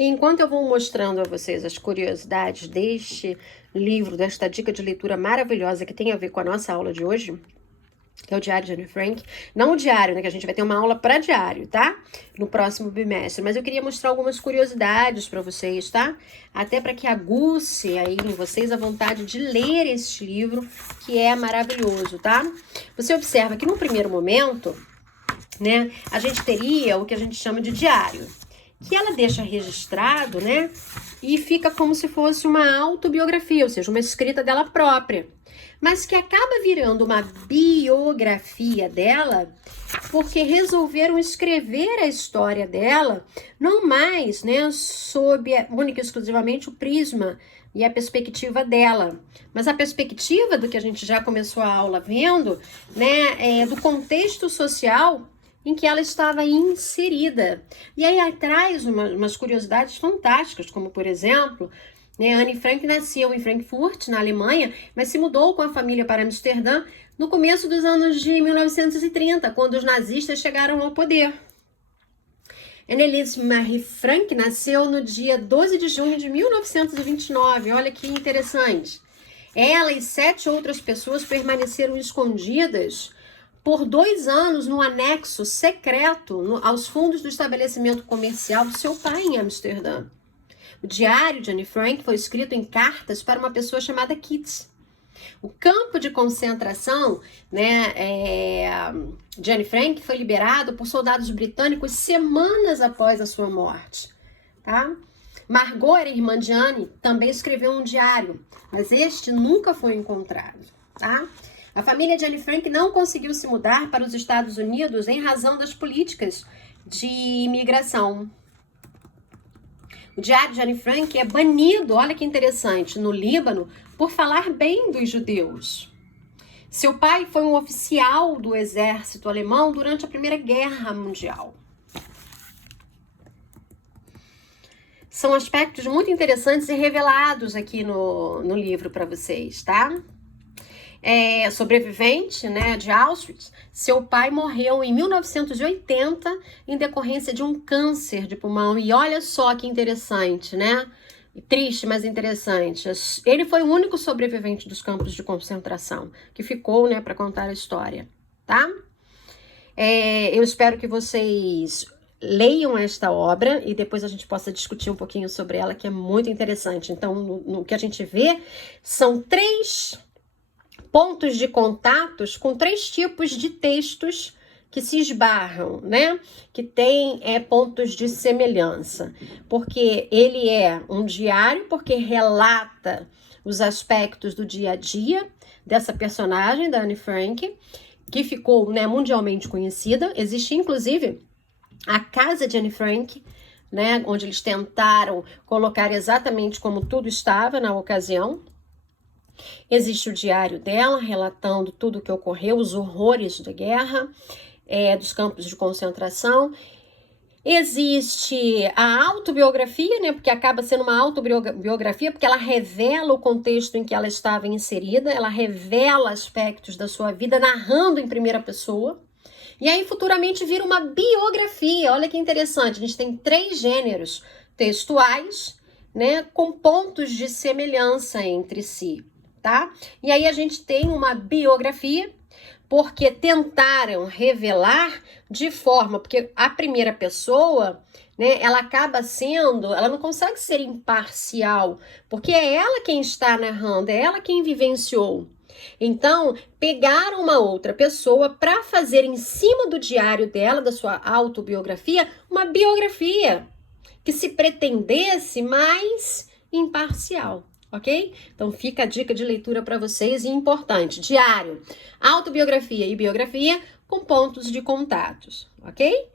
E enquanto eu vou mostrando a vocês as curiosidades deste livro, desta dica de leitura maravilhosa que tem a ver com a nossa aula de hoje, que é o Diário de Anne Frank. Não o diário, né? Que a gente vai ter uma aula para diário, tá? No próximo bimestre. Mas eu queria mostrar algumas curiosidades para vocês, tá? Até para que aguce aí em vocês a vontade de ler este livro, que é maravilhoso, tá? Você observa que no primeiro momento, né? A gente teria o que a gente chama de diário, que ela deixa registrado, né? E fica como se fosse uma autobiografia, ou seja, uma escrita dela própria. Mas que acaba virando uma biografia dela, porque resolveram escrever a história dela, não mais, né, sob única e exclusivamente o prisma e a perspectiva dela, mas a perspectiva do que a gente já começou a aula vendo, né, do contexto social em que ela estava inserida. E aí traz umas curiosidades fantásticas, como por exemplo, né, Anne Frank nasceu em Frankfurt, na Alemanha, mas se mudou com a família para Amsterdã no começo dos anos de 1930, quando os nazistas chegaram ao poder. Anneliese Marie Frank nasceu no dia 12 de junho de 1929, olha que interessante. Ela e 7 outras pessoas permaneceram escondidas por 2 anos no anexo secreto aos fundos do estabelecimento comercial do seu pai em Amsterdã. O diário de Anne Frank foi escrito em cartas para uma pessoa chamada Kitty. O campo de concentração, né, de Anne Frank foi liberado por soldados britânicos semanas após a sua morte. Tá? Margot era irmã de Anne, também escreveu um diário, mas este nunca foi encontrado. Tá? A família de Anne Frank não conseguiu se mudar para os Estados Unidos em razão das políticas de imigração. O diário de Anne Frank é banido, olha que interessante, no Líbano, por falar bem dos judeus. Seu pai foi um oficial do exército alemão durante a Primeira Guerra Mundial. São aspectos muito interessantes e revelados aqui no livro para vocês, tá? Sobrevivente, né, de Auschwitz, seu pai morreu em 1980 em decorrência de um câncer de pulmão. E olha só que interessante, né? Triste, mas interessante. Ele foi o único sobrevivente dos campos de concentração que ficou, né, para contar a história, tá? Eu espero que vocês leiam esta obra e depois a gente possa discutir um pouquinho sobre ela, que é muito interessante. Então, no que a gente vê, são 3 pontos de contatos com 3 tipos de textos que se esbarram, né? Que tem pontos de semelhança. Porque ele é um diário, porque relata os aspectos do dia a dia dessa personagem, da Anne Frank, que ficou, né, mundialmente conhecida. Existe, inclusive, a casa de Anne Frank, né? Onde eles tentaram colocar exatamente como tudo estava na ocasião. Existe o diário dela, relatando tudo o que ocorreu, os horrores da guerra, dos campos de concentração. Existe a autobiografia, né, porque acaba sendo uma autobiografia, porque ela revela o contexto em que ela estava inserida, ela revela aspectos da sua vida, narrando em primeira pessoa. E aí, futuramente, vira uma biografia. Olha que interessante, a gente tem 3 gêneros textuais, né, com pontos de semelhança entre si. Tá? E aí a gente tem uma biografia, porque tentaram revelar de forma, porque a primeira pessoa, né, ela acaba sendo, ela não consegue ser imparcial, porque é ela quem está narrando, é ela quem vivenciou. Então, pegaram uma outra pessoa para fazer em cima do diário dela, da sua autobiografia, uma biografia que se pretendesse mais imparcial. Ok? Então fica a dica de leitura para vocês e importante. Diário, autobiografia e biografia com pontos de contatos, ok?